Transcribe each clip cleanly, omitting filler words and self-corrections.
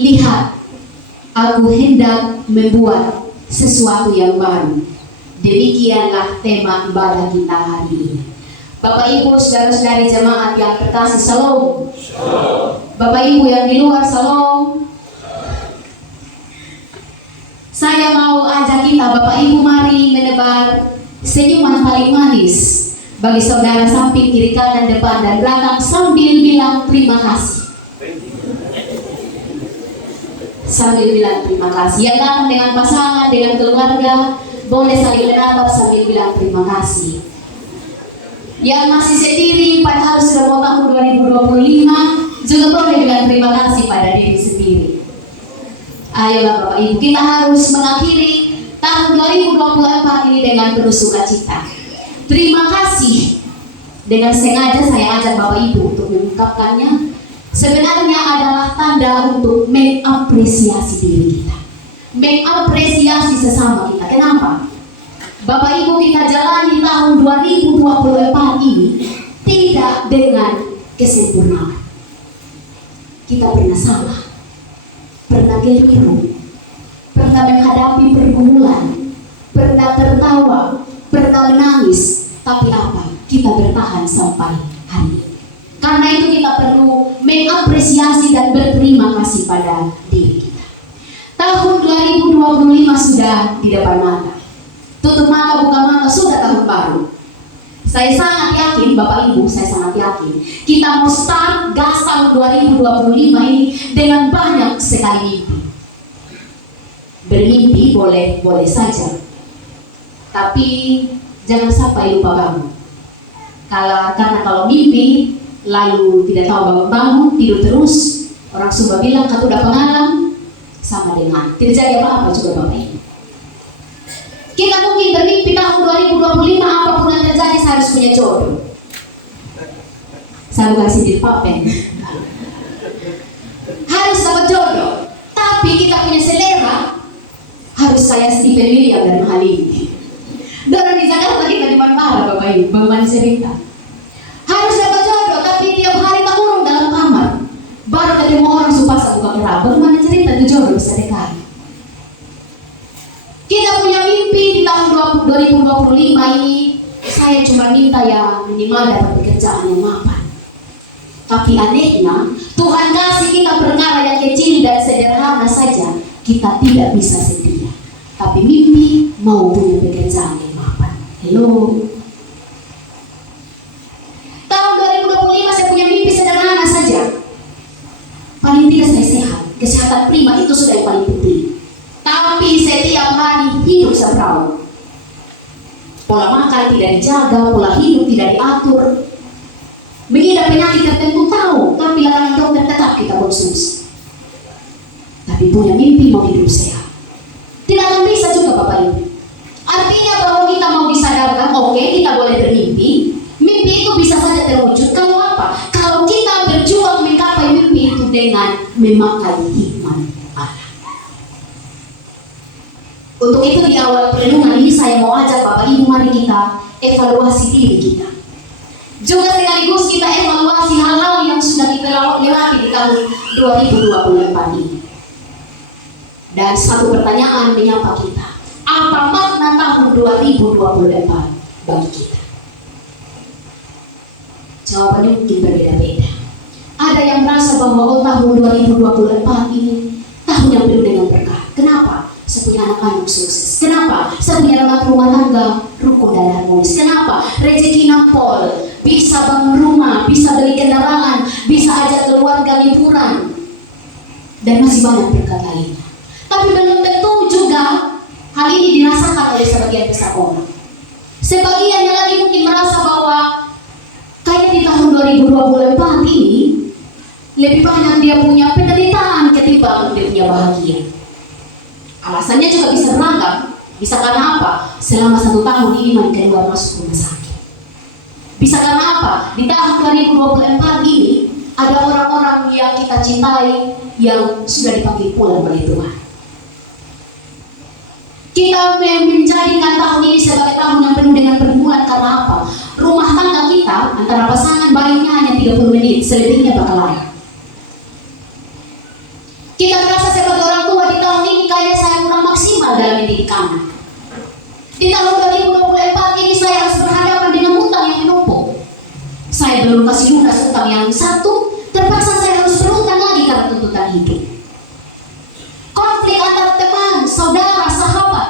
Lihat, aku hendak membuat sesuatu yang baru. Demikianlah tema ibadah kita hari ini. Bapak Ibu, saudara-saudari jemaat yang terkasih, Shalom. Bapak Ibu yang di luar, Shalom. Saya mau ajak kita, Bapak Ibu, mari menebar senyuman paling manis bagi saudara samping, kiri, kanan, depan, dan belakang sambil bilang terima kasih. Sambil bilang terima kasih. Yang datang dengan pasangan, dengan keluarga, boleh saling menatap sambil bilang terima kasih. Yang masih sendiri padahal sudah mau tahun 2025 juga boleh bilang terima kasih pada diri sendiri. Ayolah Bapak Ibu, kita harus mengakhiri tahun 2024 ini dengan penuh sukacita. Terima kasih. Dengan sengaja saya ajak Bapak Ibu untuk mengungkapkannya. Sebenarnya adalah tanda untuk mengapresiasi diri kita, mengapresiasi sesama kita. Kenapa? Bapak Ibu, kita jalani tahun 2024 ini tidak dengan kesempurnaan. Kita pernah salah, pernah keliru, pernah menghadapi pergumulan, pernah tertawa, pernah menangis. Tapi apa? Kita bertahan sampai hari ini. Karena itu kita perlu mengapresiasi dan berterima kasih pada diri kita. Tahun 2025 sudah di depan mata. Tutup mata, buka mata, sudah tahun baru. Saya sangat yakin, Bapak Ibu, saya sangat yakin kita mau start gas tahun 2025 ini dengan banyak sekali mimpi. Bermimpi boleh saja, tapi jangan sampai lupa bangun. Karena kalau mimpi lalu tidak tahu bangun, tidur terus, orang Sumba bilang kata udah pengalaman, sama dengan tidak jadi apa-apa juga Bapak Ibu. Kita mungkin bermimpi tahun 2025 apapun yang terjadi saya harus punya jodoh. Saya bukan sindir papen. Harus dapat jodoh, tapi kita punya selera harus saya Stephen William dan mahal ini. Dorong di Jakarta kita di Manpara Bapak Ibu, Bang cerita. Harus dapat jodoh, tapi tiap hari tak kurung dalam kamar. Baru ketemu orang supasa buka kerap. Bagaimana cerita itu jodoh bisa dekat? Kita punya mimpi di tahun 2025 ini. Saya cuma minta ya minimal dapat pekerjaan yang mapan. Tapi anehnya, Tuhan kasih kita perkara yang kecil dan sederhana saja, kita tidak bisa setia. Tapi mimpi mau punya pekerjaan yang mapan. Hello. Tahun 2025 saya punya mimpi sederhana saja. Paling tidak saya sehat, kesehatan prima itu sudah yang paling penting. Tapi setiap hari hidup semrawut. Pola makan tidak dijaga, pola hidup tidak diatur. Mengidap penyakit tertentu tahu, tapi larangan dokter tetap kita konsumsi. Tapi punya mimpi mau hidup sehat, tidak akan bisa juga Bapak Ibu. Artinya bahwa kita mau disadarkan, oke, kita boleh bermimpi. Mimpi itu bisa saja terwujud kalau apa? Kalau kita berjuang menggapai mimpi itu dengan memakai hikmat Allah. Untuk itu di awal perenungan ini saya mau ajak Bapak Ibu, mari kita evaluasi diri kita. Juga sekaligus kita evaluasi hal-hal yang sudah kita lewati di tahun 2024 ini. Dan satu pertanyaan menyapa kita. Apa makna tahun 2024 bagi kita? Jawabannya mungkin berbeda-beda. Ada yang merasa bahwa tahun 2024 ini tahun yang penuh dengan berkah. Kenapa? Saya punya anak-anak sukses. Kenapa? Saya punya rumah tangga rukun dan harmonis. Kenapa? Rezeki nampol, bisa bangun rumah, bisa beli kendaraan, bisa ajak keluarga liburan, dan masih banyak berkat lainnya. Tapi belum tentu juga hal ini dirasakan oleh sebagian besar orang. Sebagian yang lagi mungkin merasa bahwa kayak di tahun 2024 ini lebih banyak dia punya penderitaan ketimbang dia punya bahagia. Alasannya juga bisa beragam. Bisa karena apa? Selama 1 tahun ini main keluar masuk rumah sakit. Bisa karena apa? Di tahun 2024 ini ada orang-orang yang kita cintai yang sudah dipanggil pulang oleh Tuhan. Kita menjadikan tahun ini sebagai tahun yang penuh dengan pergumulan karena apa? Rumah tangga kita antara pasangan baiknya hanya 30 menit, selebihnya bakal lain. Kita masalah dalam mendidik anak. Di tahun 2024 ini saya harus berhadapan dengan utang yang menumpuk. Saya belum kasih lunas utang yang satu, terpaksa saya harus berutang lagi karena tuntutan hidup. Konflik antara teman, saudara, sahabat,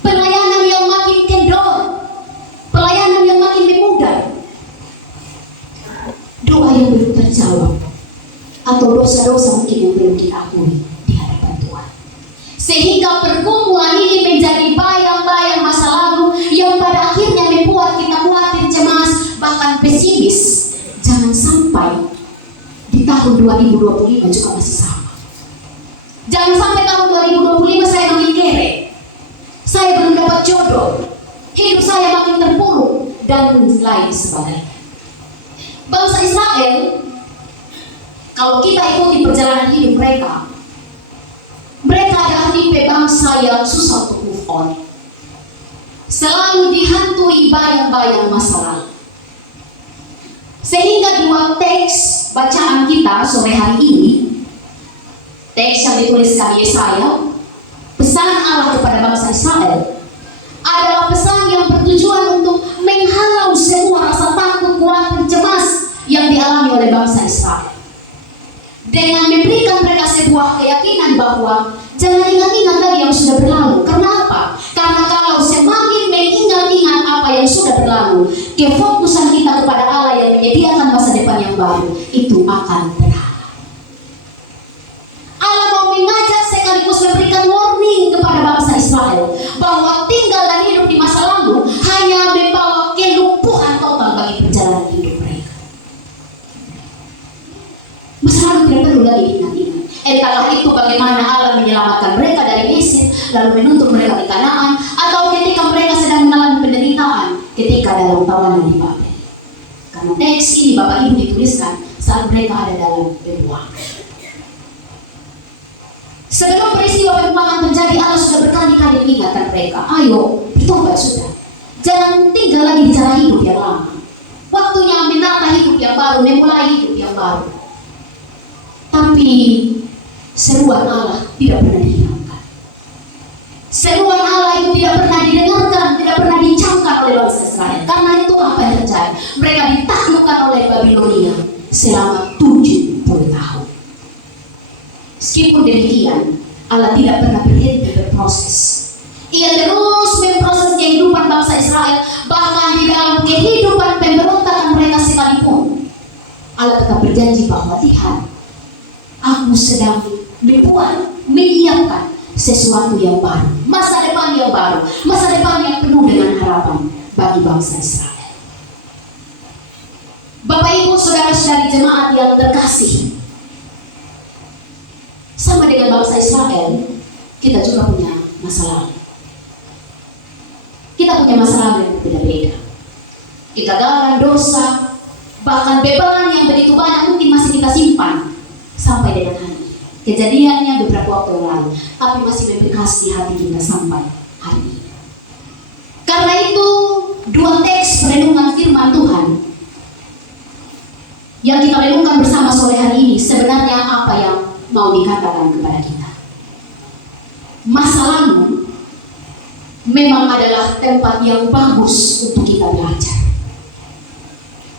pelayanan yang makin kendor, pelayanan yang makin memudar, doa yang belum terjawab, atau dosa-dosa mungkin yang belum kita akui di hadapan Tuhan. Sehingga pergumulan ini menjadi bayang-bayang masa lalu yang pada akhirnya membuat kita khawatir, cemas, bahkan pesimis. Jangan sampai di tahun 2025 juga masih sama. Jangan sampai tahun 2025 saya makin kere, saya belum dapat jodoh, hidup saya makin terpuruk, dan lain sebagainya. Bangsa Israel, kalau kita ikuti perjalanan hidup mereka, mereka adalah tipe bangsa yang susah untuk move on. Selalu dihantui bayang-bayang masa lalu. Sehingga dua teks bacaan kita sore hari ini, teks yang dituliskan Yesaya, pesan Allah kepada bangsa Israel, adalah pesan yang bertujuan untuk menghalau semua rasa takut, khawatir, cemas yang dialami oleh bangsa Israel, dengan memberikan mereka sebuah keyakinan bahwa jangan ingat-ingat lagi yang sudah berlalu. Kenapa? Karena kalau semakin mengingat-ingat apa yang sudah berlalu, kefokusan kita kepada Allah yang menyediakan masa depan yang baru itu akan berhalang. Allah mau mengajak sekaligus memberikan warning kepada bangsa Israel bahwa tinggal dan hidup di masa lalu hanya membawa kelumpuhan total bagi perjalanan hidup mereka. Masa lalu tidak perlu lagi diingat-ingat. Entahlah itu bagaimana Allah menyelamatkan mereka dari Mesir, lalu menuntut mereka di Kanaan, atau ketika mereka sedang mengalami penderitaan ketika dalam tawanan di Babel. Karena teks ini Bapak Ibu dituliskan saat mereka ada dalam pembuangan. Sebelum peristiwa pembuangan terjadi, Allah sudah berkali-kali mengingatkan mereka, ayo bertobat sudah, jangan tinggal lagi di cara hidup yang lama. Waktunya menata hidup yang baru, memulai hidup yang baru. Tapi seruan Allah tidak pernah dihiraukan. Seruan Allah itu tidak pernah didengarkan, tidak pernah dicamkan oleh bangsa Israel. Karena itu apa yang terjadi? Mereka ditaklukkan oleh Babilonia selama 70 tahun. Meskipun demikian, Allah tidak pernah berhenti berproses. Ia terus memproses kehidupan bangsa Israel, bahkan di dalam kehidupan pemberontakan mereka sekalipun. Allah tetap berjanji bahwa lihat, aku sedang menyiapkan sesuatu yang baru, masa depan yang baru, masa depan yang penuh dengan harapan bagi bangsa Israel. Bapak Ibu saudara-saudari jemaat yang terkasih, sama dengan bangsa Israel, kita juga punya masa lalu. Kita punya masa lalu yang berbeda-beda. Kegagalan, dosa, bahkan beban yang begitu banyak mungkin masih kita simpan sampai dengan hari ini. Kejadiannya beberapa waktu yang lalu, tapi masih membekas di hati kita sampai hari ini. Karena itu, dua teks renungan firman Tuhan yang kita renungkan bersama sore hari ini sebenarnya apa yang mau dikatakan kepada kita. Masa lalu memang adalah tempat yang bagus untuk kita belajar.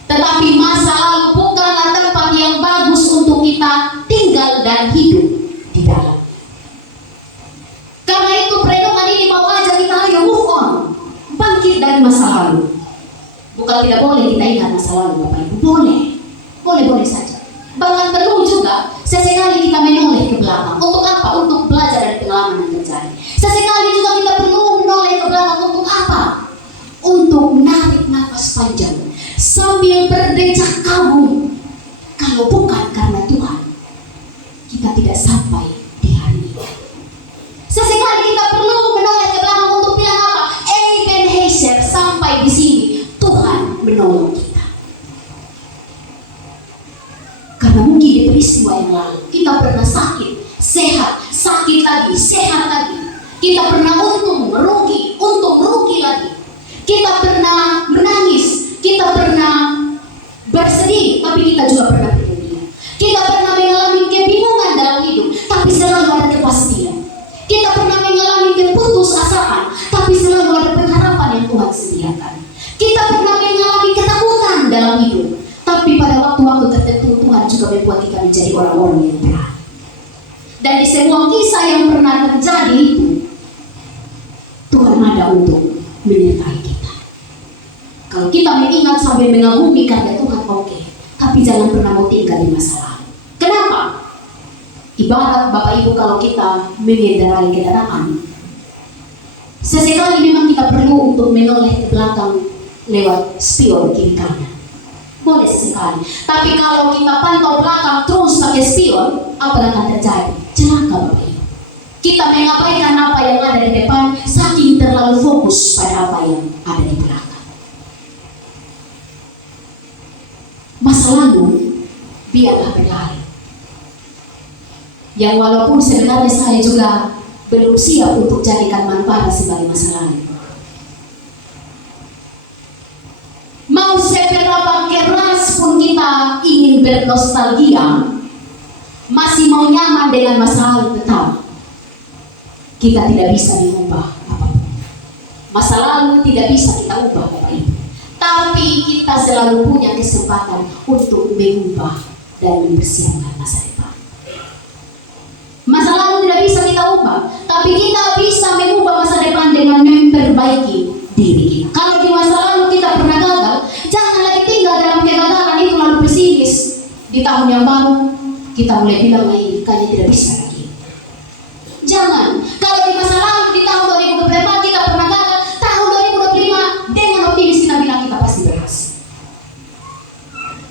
Tetapi masa lalu bukanlah tempat yang bagus untuk kita tinggal dan hidup di dalam. Karena itu perenungan ini mau ajak kita ayo move on, bangkit dari masa lalu. Bukan tidak boleh kita ingat masa lalu Bapak Ibu, boleh saja. Bahkan perlu juga sesekali kita menoleh ke belakang. Untuk apa? Untuk belajar dari pengalaman yang terjadi. Sesekali juga kita perlu menoleh ke belakang. Untuk apa? Untuk menarik nafas panjang sambil berdecak kagum. Kalau bukan karena Tuhan, kita tidak sampai di hari ini. Sesekali kita perlu menoleh ke belakang untuk bilang apa? Ebenezer, sampai di sini Tuhan menolong kita. Karena mungkin di peristiwa yang lalu kita pernah sakit, sehat, sakit lagi, sehat lagi. Kita pernah untung, merugi lagi. Kita pernah menangis, kita pernah bersedih, tapi kita juga pernah bergembira. Kita pernah mengalami kebingungan dalam hidup, tapi selalu ada kepastian. Kita Kita pernah mengalami keputusasaan, tapi selalu ada pengharapan yang Tuhan sediakan. Kita pernah mengalami ketakutan dalam hidup, tapi pada waktu-waktu tertentu Tuhan juga membuat kita menjadi orang-orang yang berani. Dan di semua kisah yang pernah terjadi itu, Tuhan ada untuk menyertai kita. Kalau kita mengingat sambil mengagumi karya Tuhan, oke. Tapi jangan pernah mau tinggal di masa lalu. Kenapa? Ibarat Bapak Ibu kalau kita mengendarai kendaraan, sesekali memang kita perlu untuk menoleh ke belakang lewat spion kiri kanan. Boleh sesekali. Tapi kalau kita pantau belakang terus pakai spion, apa yang akan terjadi? Celaka Bapak Ibu. Kita mengabaikan apa yang ada di depan, saking terlalu fokus pada apa yang ada di belakang. Masa lalu biarlah berlalu. Yang walaupun sebenarnya saya juga belum siap untuk jadikan manfaat sebagai masa lalu. Mau seberapa keras pun kita ingin bernostalgia, masih mau nyaman dengan masa lalu, tetap kita tidak bisa mengubah apapun. Masa lalu tidak bisa kita ubah, Bapak Ibu. Tapi kita selalu punya kesempatan untuk mengubah dan mempersiapkan masa depan. Masa lalu tidak bisa kita ubah, tapi kita bisa mengubah masa depan dengan memperbaiki diri kita. Kalau di masa lalu kita pernah gagal, jangan lagi tinggal dalam kegagalan itu lalu pesimis. Di tahun yang baru, kita mulai bilang lagi, kayaknya tidak bisa lagi. Jangan. Kalau di masa lalu, di tahun 2024 kita pernah gagal, tahun 2025 dengan optimis kita bilang kita pasti berhasil.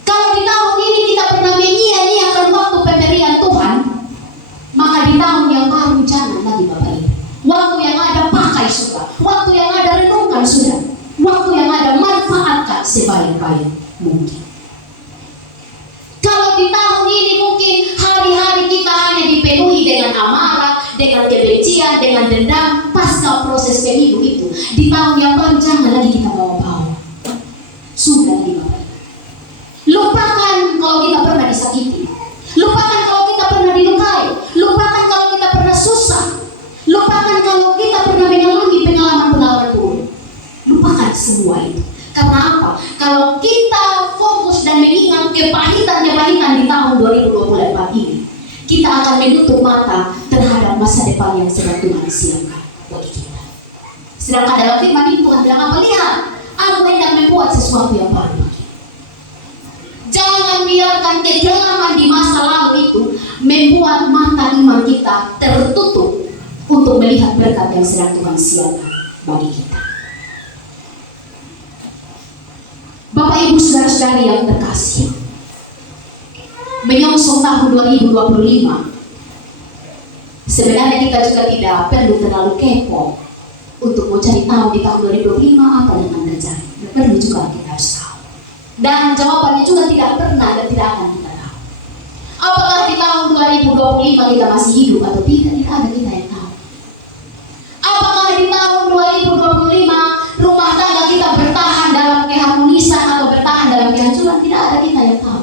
Kalau di tahun ini kita pernah menyia-nyiakan waktu pemberian Tuhan, maka di tahun yang baru jangan lagi Bapak Ibu. Waktu yang ada pakai sudah, waktu yang ada renungkan sudah, waktu yang ada manfaatkan sebaik-baik mungkin. Kalau di tahun ini mungkin hari-hari kita hanya dipenuhi dengan amarah, dengan kebencian, dengan dendam pasca proses pemilu itu. Di tahun yang baru jangan lagi kita bawa-bawa. Sudah lagi Bapak Ibu. Lupakan kalau kita pernah disakiti. Lupakan kalau kita pernah dilukai. Lupakan kalau kita pernah susah. Lupakan kalau kita pernah mengalami pengalaman-pengalaman buruk. Lupakan semua itu. Karena apa? Kalau kita fokus dan mengingat kepahitan-kepahitan di tahun 2024 ini, kita akan menutup mata terhadap masa depan yang sedang Tuhan siapkan bagi kita. Sedangkan dalam firman ini Tuhan bilang apa? Lihat, aku hendak membuat sesuatu yang baru bagi. Jangan biarkan kekelaman di masa lalu itu membuat mata iman kita tertutup untuk melihat berkat yang sedang Tuhan siapkan bagi kita. Bapak Ibu saudara-saudari yang terkasih, menyongsong tahun 2025, sebenarnya kita juga tidak perlu terlalu kepo untuk mencari tahu di tahun 2025 apa yang akan terjadi. Perlu juga kita harus tahu. Dan jawabannya juga tidak pernah dan tidak akan kita tahu. Apakah di tahun 2025 kita masih hidup atau tidak? Tidak ada kita yang tahu. Apakah di tahun 2025 rumah tangga kita bertahan dalam keharmonisan atau bertahan dalam kehancuran? Tidak ada kita yang tahu.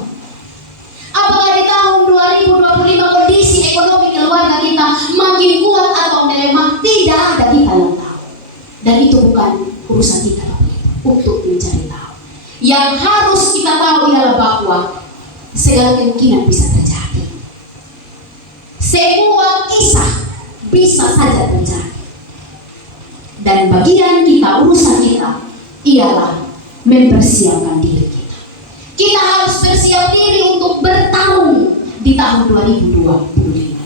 Apakah di tahun 2025 kondisi ekonomi keluarga kita makin kuat atau melemah? Tidak ada kita yang tahu. Dan itu bukan urusan kita untuk mencari tahu. Yang harus kita tahu ialah bahwa segala kemungkinan bisa terjadi. Semua kisah bisa saja terjadi. Dan bagian kita, urusan kita ialah mempersiapkan diri kita. Kita harus bersiap diri untuk bertarung di tahun 2025.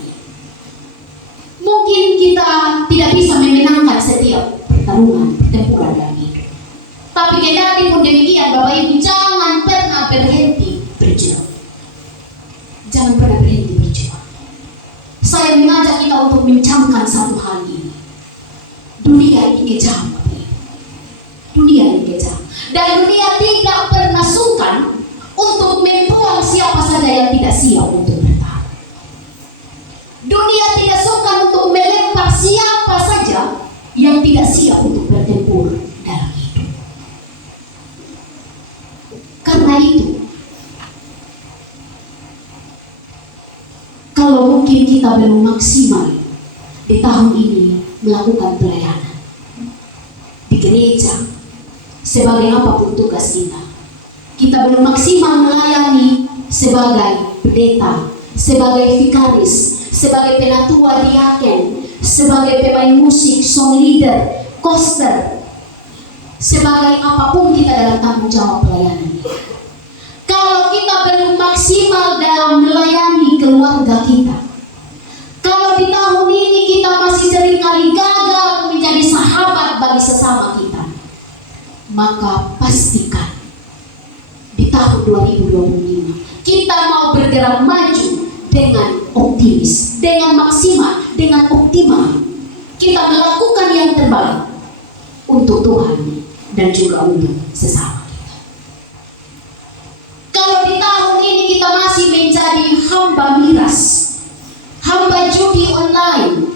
Mungkin kita tidak bisa memenangkan setiap pertempuran dalam hidup. Tapi kendati pun demikian, Bapak Ibu, jangan pernah berhenti berjuang. Jangan pernah berhenti berjuang. Saya mengajak kita untuk mencamkan satu hal ini. Dunia ini kejam, Bapak Ibu. Dunia ini kejam. Dan dunia tidak pernah sungkan untuk membuang siapa saja yang tidak siap untuk bertahan. Dunia tidak sungkan untuk melempar siapa saja yang tidak siap untuk bertempur dalam hidup. Karena itu, kalau mungkin kita belum maksimal di tahun ini melakukan pelayanan di gereja, sebagai apapun tugas kita. Kita belum maksimal melayani sebagai pendeta, sebagai vikaris, sebagai penatua diaken, sebagai pemain musik, song leader, koster, sebagai apapun kita dalam tanggung jawab pelayanan. Kalau kita belum maksimal dalam melayani keluarga kita, kalau di tahun ini kita masih seringkali gagal menjadi sahabat bagi sesama kita, maka pastikan di tahun 2025 kita mau bergerak maju dengan optimis, dengan maksimal, dengan optimal. Kita melakukan yang terbaik untuk Tuhan dan juga untuk sesama kita. Kalau di tahun ini kita masih menjadi hamba miras, hamba judi online,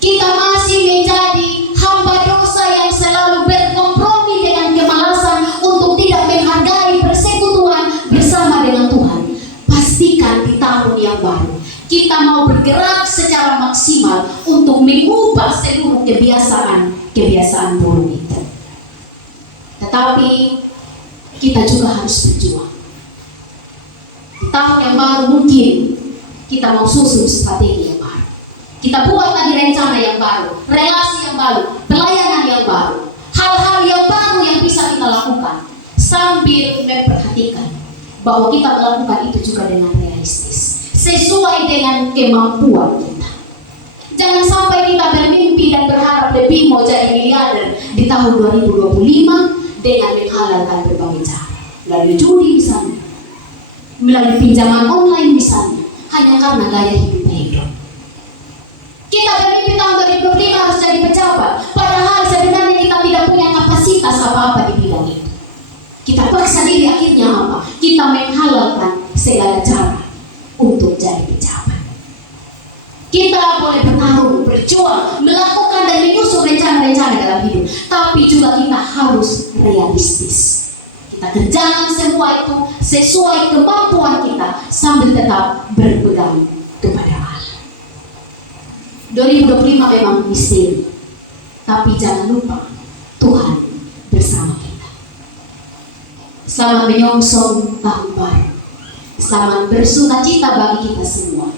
kita masih menjadi hamba dosa yang selalu berkompromi dengan kemalasan untuk tidak menghargai persekutuan bersama dengan Tuhan, pastikan di tahun yang baru kita mau bergerak secara maksimal untuk mengubah seluruh kebiasaan buruk itu. Tetapi kita juga harus berjuang. Di tahun yang baru mungkin kita mau susun strategi yang baru. Kita buat lagi rencana yang baru, relasi yang baru, pelayanan yang baru, hal-hal yang baru yang bisa kita lakukan sambil memperhatikan bahwa kita melakukan itu juga dengan realistis, sesuai dengan kemampuan kita. Jangan sampai kita bermimpi dan berharap lebih mau jadi miliarder di tahun 2025 dengan menghalalkan berbagai cara, melalui judi misalnya, melalui pinjaman online misalnya, hanya karena gaya hidup hidup. Kita bermimpi tahun 2025 harus jadi pejabat, padahal sebenarnya kita tidak punya kapasitas apa-apa di bidang itu. Kita paksa diri, akhirnya apa? Kita menghalalkan segala cara untuk jadi pejabat. Kita boleh bertarung, berjuang, melakukan dan menyusun rencana-rencana dalam hidup, tapi juga kita harus realistis. Kita kerjakan semua itu sesuai kemampuan kita sambil tetap berpegang kepada Allah. 2025 memang misteri, tapi jangan lupa Tuhan bersama kita. Selamat menyongsong tahun baru. Selamat bersukacita bagi kita semua.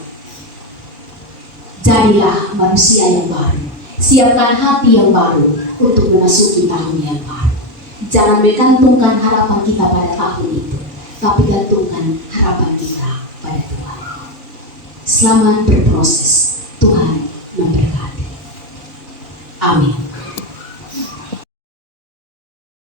Jadilah manusia yang baru. Siapkan hati yang baru untuk memasuki tahun yang baru. Jangan menggantungkan harapan kita pada tahun itu, tapi gantungkan harapan kita pada Tuhan. Selamat berproses. Tuhan memberkati. Amin.